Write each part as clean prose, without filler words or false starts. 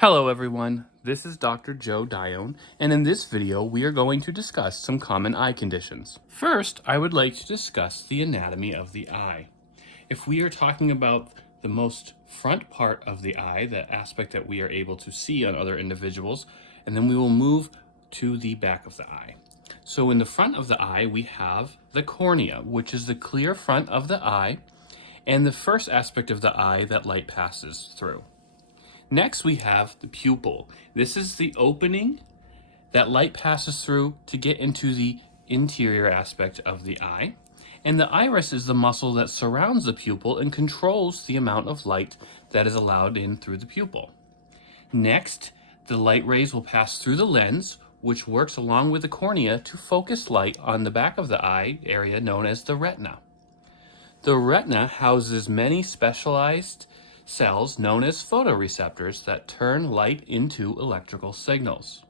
Hello everyone, this is Dr. Joe Dione, and in this video we are going to discuss some common eye conditions. First, I would like to discuss the anatomy of the eye. If we are talking about the most front part of the eye, the aspect that we are able to see on other individuals, and then we will move to the back of the eye. So in the front of the eye we have the cornea, which is the clear front of the eye, and the first aspect of the eye that light passes through. Next, we have the pupil. This is the opening that light passes through to get into the interior aspect of the eye. And the iris is the muscle that surrounds the pupil and controls the amount of light that is allowed in through the pupil. Next, the light rays will pass through the lens, which works along with the cornea to focus light on the back of the eye area known as the retina. The retina houses many specialized cells known as photoreceptors that turn light into electrical signals.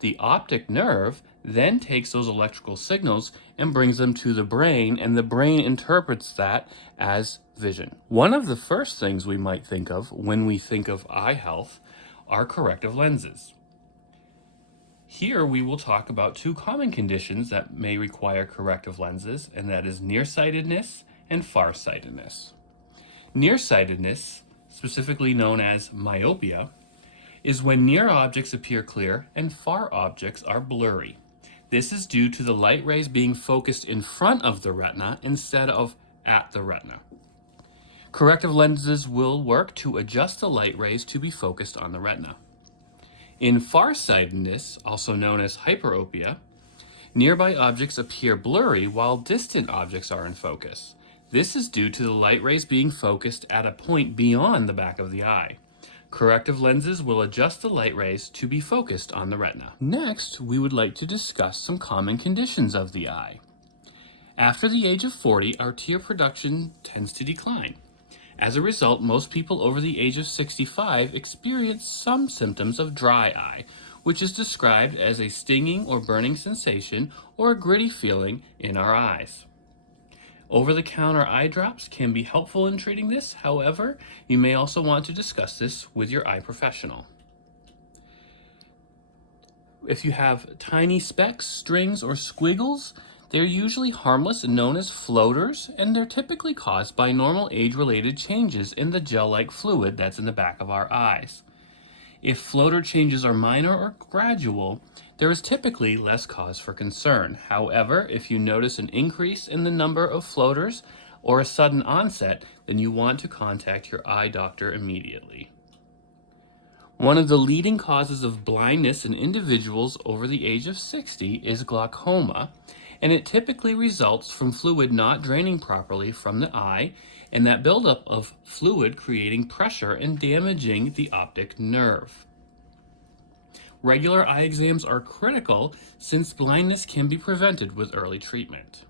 The optic nerve then takes those electrical signals and brings them to the brain, and the brain interprets that as vision. One of the first things we might think of when we think of eye health are corrective lenses. Here we will talk about two common conditions that may require corrective lenses, and that is nearsightedness and farsightedness. Nearsightedness, specifically known as myopia, is when near objects appear clear and far objects are blurry. This is due to the light rays being focused in front of the retina instead of at the retina. Corrective lenses will work to adjust the light rays to be focused on the retina. In farsightedness, also known as hyperopia, nearby objects appear blurry while distant objects are in focus. This is due to the light rays being focused at a point beyond the back of the eye. Corrective lenses will adjust the light rays to be focused on the retina. Next, we would like to discuss some common conditions of the eye. After the age of 40, our tear production tends to decline. As a result, most people over the age of 65 experience some symptoms of dry eye, which is described as a stinging or burning sensation or a gritty feeling in our eyes. Over-the-counter eye drops can be helpful in treating this. However, you may also want to discuss this with your eye professional. If you have tiny specks, strings, or squiggles, they're usually harmless and known as floaters, and they're typically caused by normal age-related changes in the gel-like fluid that's in the back of our eyes. If floater changes are minor or gradual, there is typically less cause for concern. However, if you notice an increase in the number of floaters or a sudden onset, then you want to contact your eye doctor immediately. One of the leading causes of blindness in individuals over the age of 60 is glaucoma, and it typically results from fluid not draining properly from the eye, and that buildup of fluid creating pressure and damaging the optic nerve. Regular eye exams are critical since blindness can be prevented with early treatment.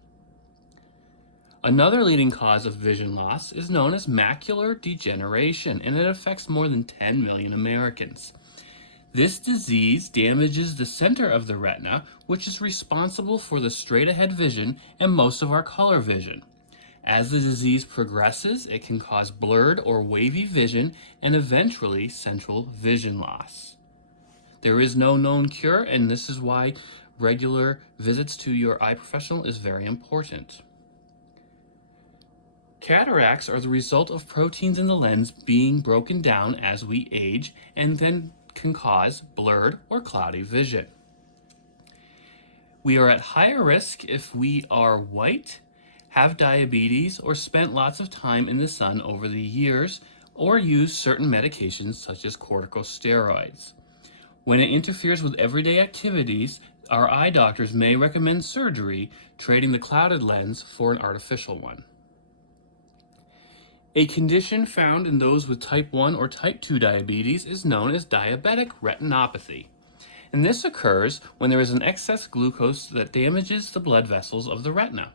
Another leading cause of vision loss is known as macular degeneration, and it affects more than 10 million Americans. This disease damages the center of the retina, which is responsible for the straight-ahead vision and most of our color vision. As the disease progresses, it can cause blurred or wavy vision and eventually central vision loss. There is no known cure, and this is why regular visits to your eye professional is very important. Cataracts are the result of proteins in the lens being broken down as we age, and then can cause blurred or cloudy vision. We are at higher risk if we are white, have diabetes, or spent lots of time in the sun over the years, or use certain medications such as corticosteroids. When it interferes with everyday activities, our eye doctors may recommend surgery, trading the clouded lens for an artificial one. A condition found in those with type 1 or type 2 diabetes is known as diabetic retinopathy. And this occurs when there is an excess glucose that damages the blood vessels of the retina.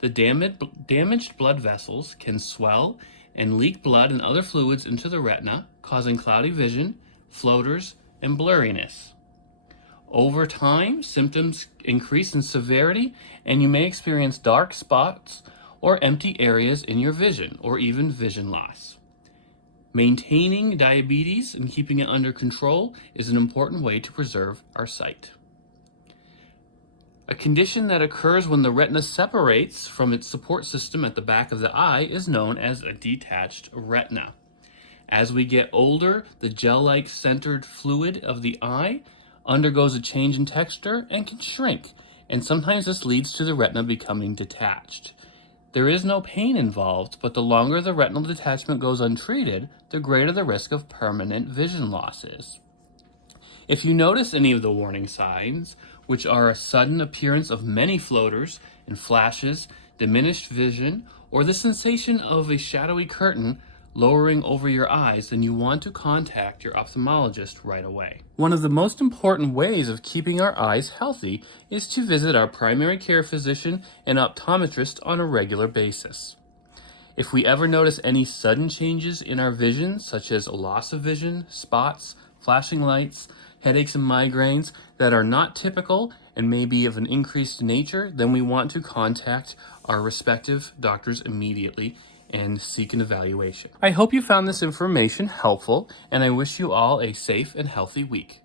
The damaged blood vessels can swell and leak blood and other fluids into the retina, causing cloudy vision, floaters, and blurriness. Over time, symptoms increase in severity, and you may experience dark spots or empty areas in your vision, or even vision loss. Maintaining diabetes and keeping it under control is an important way to preserve our sight. A condition that occurs when the retina separates from its support system at the back of the eye is known as a detached retina. As we get older, the gel-like centered fluid of the eye undergoes a change in texture and can shrink, and sometimes this leads to the retina becoming detached. There is no pain involved, but the longer the retinal detachment goes untreated, the greater the risk of permanent vision loss is. If you notice any of the warning signs, which are a sudden appearance of many floaters and flashes, diminished vision, or the sensation of a shadowy curtain lowering over your eyes, then you want to contact your ophthalmologist right away. One of the most important ways of keeping our eyes healthy is to visit our primary care physician and optometrist on a regular basis. If we ever notice any sudden changes in our vision, such as a loss of vision, spots, flashing lights, headaches and migraines that are not typical and may be of an increased nature, then we want to contact our respective doctors immediately and seek an evaluation. I hope you found this information helpful, and I wish you all a safe and healthy week.